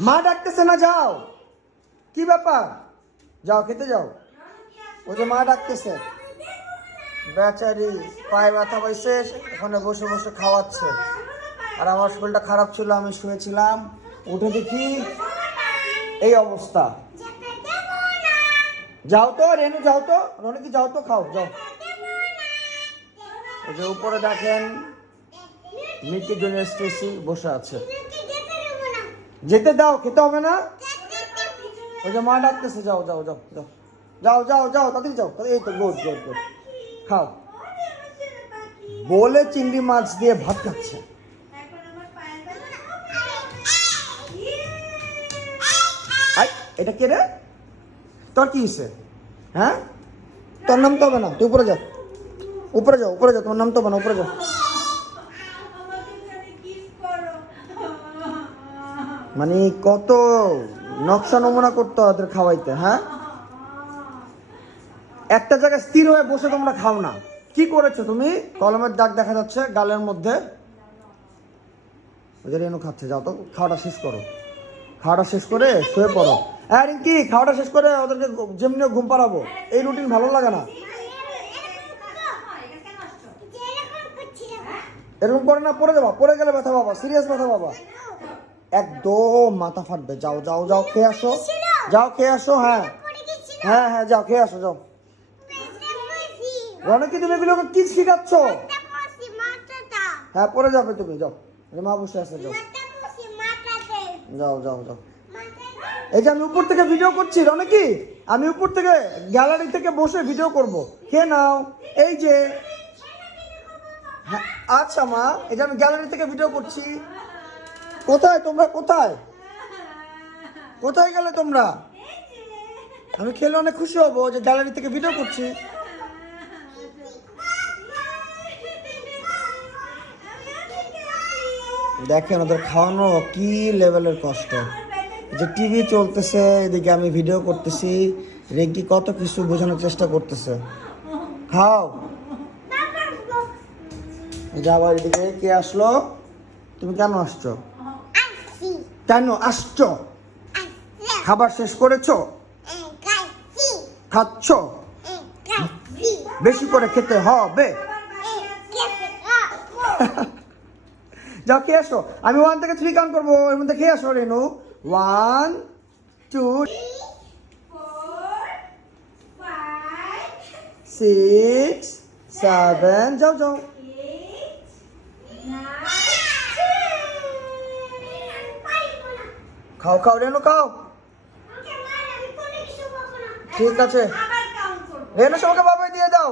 মা ডাকতেছে না, যাও। কি ব্যাপার? যাও, খেতে যাও। ও যে মা ডাকতেছে। বেচারি পায়ে ব্যথা পাইছে, ওখানে বসে বসে খাওয়াচ্ছে। আর আমার শরীরটা খারাপ ছিল, আমি শুয়েছিলাম। উঠে দেখি এই অবস্থা। যাও তো, রেনু, যাও তো। রনিকি যাও তো, খাও, যাও। ওই যে উপরে দেখেন, মিকি জুনিয়র স্টেসি বসে আছে। যেতে দাও, খেতে হবে না? ওই যে মা ডাকতেছে, যাও যাও যাও যাও। যাও যাও যাও, তাড়াতাড়ি যাও এই তো, গুড গুড গোট খাও। বলে চিংড়ি মাছ দিয়ে ভাত খাচ্ছে। এটা কে রে? তোর কি হয়েছে হ্যাঁ? তোর নাম তো হবে না, তুই উপরে যা। উপরে যাও উপরে যাও, তোমার নাম তো হবে না, উপরে যাও। মানে কত নকশা নমুনা করতে ওদের খাওয়াইতে হ্যাঁ? একটা জায়গায় স্থির হয়ে বসে তোমরা খাও না। কি করেছ তুমি? কলমের দাগ দেখা যাচ্ছে গালের মধ্যে। ওদের এনু খাচ্ছে, যাও তো, খাওয়াটা শেষ করো। খাওয়াটা শেষ করে শুয়ে পড়ো। হ্যাঁ রিঙ্কি, খাওয়াটা শেষ করে ওদেরকে যেমনি ঘুম পাড়াবো। এই রুটিন ভালো লাগে না? এরকম করে না, পড়ে যাবা, পড়ে গেলে ব্যথা বাবা সিরিয়াস ব্যথা বাবা একদম মাথা ফাটবে। যাও যাও যাও, খেয়ে আসো। যাও, খেয়ে আসো হ্যাঁ। হ্যাঁ হ্যাঁ যাও, খেয়ে আসো, যাও। রনকি, তুমি এগুলোকে কি শিখাচ্ছ? হ্যাঁ পড়ে যাবে তুমি, যাও। মা বসে আছে, যাও। যাও যাও যাও। এই যে আমি উপর থেকে ভিডিও করছি, রনকি, আমি উপর থেকে গ্যালারি থেকে বসে ভিডিও করব। কে নাও। এই যে হ্যাঁ আচ্ছা মা, এই যে আমি গ্যালারি থেকে ভিডিও করছি। কোথায় তোমরা? কোথায়? কোথায় গেলে তোমরা? আমি খেলে অনেক খুশি হব যে গ্যালারি থেকে ভিডিও করছি। দেখেন ওদের খাওয়ানো কি লেভেলের কষ্ট। যে টিভি চলতেছে, এদিকে আমি ভিডিও করতেছি। রেঙ্কি কত কিছু বোঝানোর চেষ্টা করতেছে। খাও। যা আবার এদিকে কে আসলো? তুমি কেন আসছো? কেন আসছো? খাবার শেষ করেছ? খাচ্ছ? বেশি করে খেতে হবে। যাও, খেয়ে আসো। আমি ওয়ান থেকে থ্রি কাউন্ট করব। এর মধ্যে খেয়ে আসো, Renu. One, two, six, seven. যাও যাও। খাও খাও রেনু খাও। ঠিক আছে। রেনু সবাইকে বাবাই দিয়ে দাও।